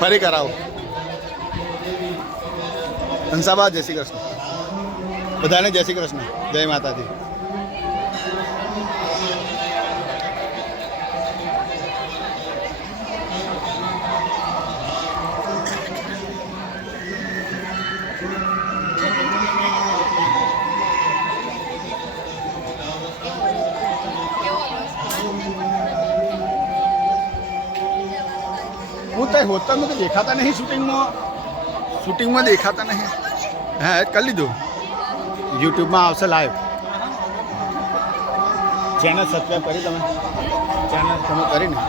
ફરી કરાવો. હંસાબા, જય શ્રી કૃષ્ણ. બધાને જય શ્રી કૃષ્ણ, જય માતાજી. होता में तो देखाता नहीं शूटिंग में देखाता नहीं. हाँ कर लीधो. यूट्यूब में आवशे लाइव. चैनल सब्सक्राइब करी तमे. चैनल तमे करी ने.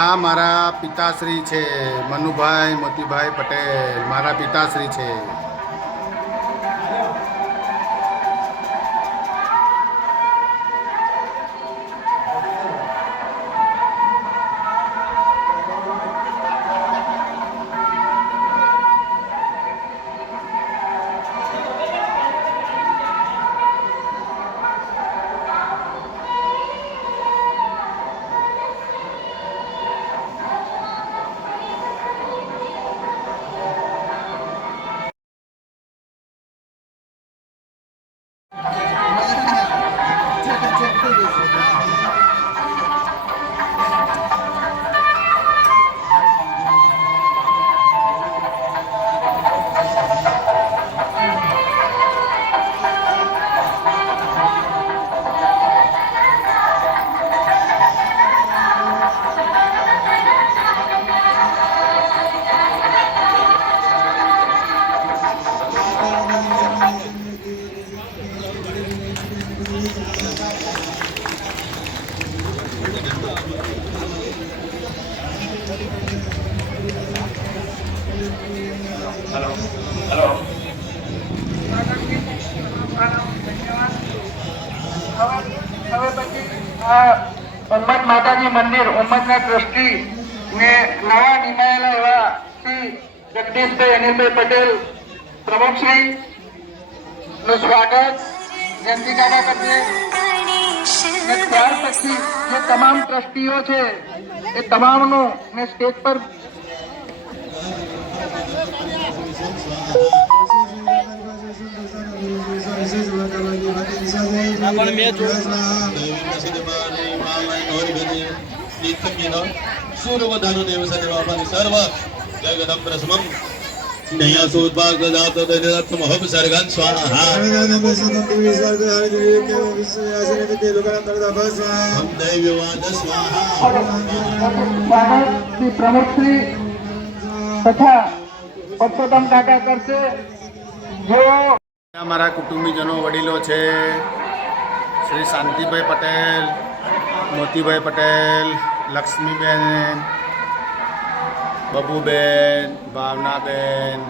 આ મારા પિતાશ્રી છે, મનુભાઈ મોતીભાઈ પટેલ મારા પિતાશ્રી છે. ઉમ્મત માતાજી મંદિર ઉમ્મતના ટ્રસ્ટી ને નવા નિમાયેલા એવા શ્રી જગદીશભાઈ અનિલભાઈ પટેલ પ્રમુખશ્રી નું સ્વાગત જયંતિકાબા કરીએ. ત્યાર પછી જે તમામ ટ્રસ્ટીઓ છે એ તમામનું ને સ્ટેજ પર नित्यमेन सूर्यवधानो देवस्य देवापानि सर्व जगदं प्रसमं नयसोद्भागदातदनिरत्नमहं सर्गं स्वाहा हम दैववाद स्वाहा સ્વાગત શ્રી પ્રમુખશ્રી તથા પરસોત્તમ કાકા કરશે જેઓ અમારા કુટુંબીજનો વડીલો છે શ્રી શાંતિભાઈ પટેલ, મોતીભાઈ પટેલ, લક્ષ્મીબેન, બબુબેન, ભાવનાબેન,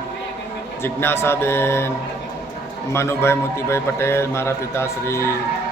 જિજ્ઞાસાબેન, મનુભાઈ મોતીભાઈ પટેલ, મારા પિતાશ્રી,